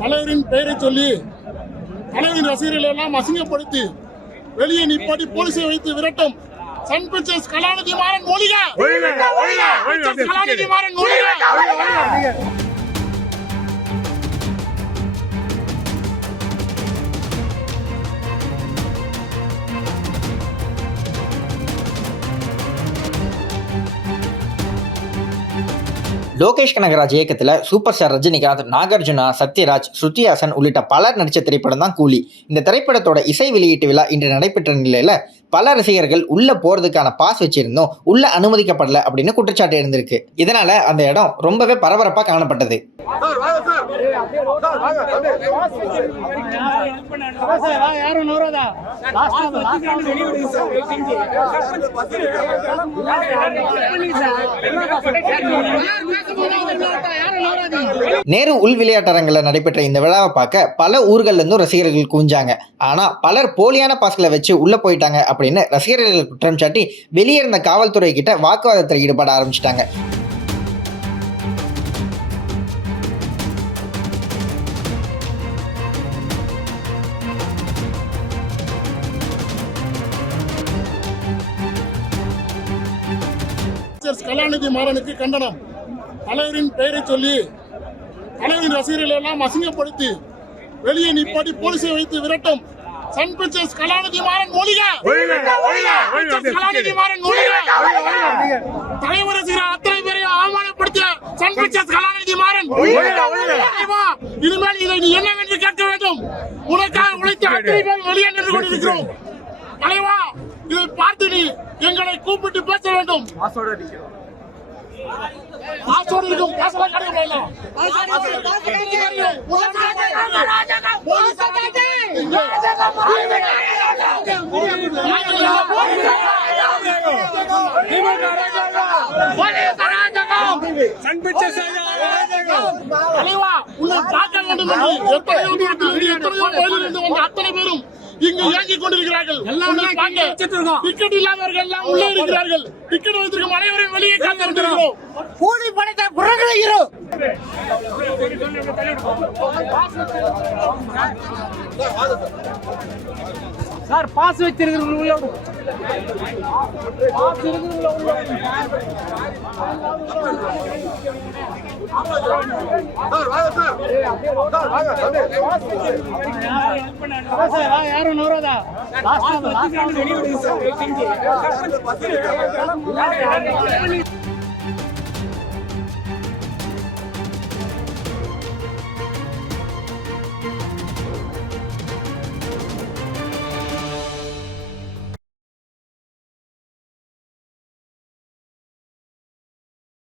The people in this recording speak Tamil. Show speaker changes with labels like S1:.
S1: தலைவரின் பெயரை சொல்லி தலைவரின் ரசிகர்களை எல்லாம் அசிங்கப்படுத்தி வெளியே நிப்பாட்டி போலீஸை வைத்து விரட்டும். Sun Pictures Kalanithi Maran Pictures Kalanithi Maran ஒழிக
S2: லோகேஷ் கனகராஜ் இயக்கத்தில் சூப்பர் ஸ்டார் ரஜினிகாந்த் நாகார்ஜுனா சத்யராஜ் ஸ்ருதிஹாசன் உள்ளிட்ட பலர் நடித்த திரைப்படம் தான் கூலி. இந்த திரைப்படத்தோட இசை வெளியீட்டு விழா இன்று நடைபெற்ற நிலையில் பல ரசிகர்கள் உள்ள போறதுக்கான பாஸ் வச்சிருந்தோம். உள்ள அனுமதிக்கப்படல அப்படின்னு குற்றச்சாட்டு இருந்திருக்கு இதனால அந்த இடம் ரொம்பவே பரபரப்பாக காணப்பட்டது.
S3: யாரும்
S2: நேரு உள் விளையாட்டரங்கில் நடைபெற்ற இந்த விழாவை பார்க்க பல ஊர்கள்ல இருந்தும் ரசிகர்கள் குவிஞ்சாங்க. ஆனா பலர் போலியான பாஸ்களை வச்சு உள்ள போயிட்டாங்க அப்படின்னு ரசிகர்கள் குற்றம் சாட்டி வெளியே இருந்த காவல்துறை கிட்ட வாக்குவாதத்தில் ஈடுபட ஆரம்பிச்சிட்டாங்க.
S1: பிக்சர்ஸ் கலாநிதி மாறனுக்கு கண்டனம். தலைவரின் பெயரை சொல்லி தலைவரின் ரசிகர்களை எல்லாம் அசிங்கப்படுத்தி வெளியே நிப்பாட்டி போலீஸை வைத்து விரட்டும். Sun Pictures Kalanithi Maran Pictures Kalanithi Maran தலைவர் அத்தனை பேரையும் அவமானப்படுத்திய சன் பிக்சர்ஸ் கலாநிதி மாறன் இனிமேல் இதை நீ என்னவென்று கேட்க வேண்டும்? உனக்காக உழைத்த அத்தனை பேர் வெளியே நின்று கொண்டிருக்கிறோம். தலைவா இதை பார்த்து நீ எங்களை கூப்பிட்டு பேச வேண்டும் பாசோடு இருக்கும் பேசலாம் கிடைக்க போயிடலாம் தலைவா உன்னை பார்க்க வேண்டும் என்று எத்தனையோ தூரத்திலிருந்து எத்தனையோ கோயிலிருந்து வந்த அத்தனை பேரும் இங்கு இயங்கிக் கொண்டிருக்கிறார்கள். டிக்கெட் இல்லாதவர்கள் எல்லாம் உள்ளே இருக்கிறார்கள். டிக்கெட் வைத்திருக்கும் அனைவரையும் வெளியே காத்திருக்கிறோம்.
S3: கூலி படத்தை புறக்கணிக்கிறோம். சார் பாஸ் வச்சிருக்கிறவங்க உள்ள. பாஸ் இருக்கிறவங்கள உள்ள யாரும் நூறாதா லாஸ்ட் லாஸ்ட் வெளியே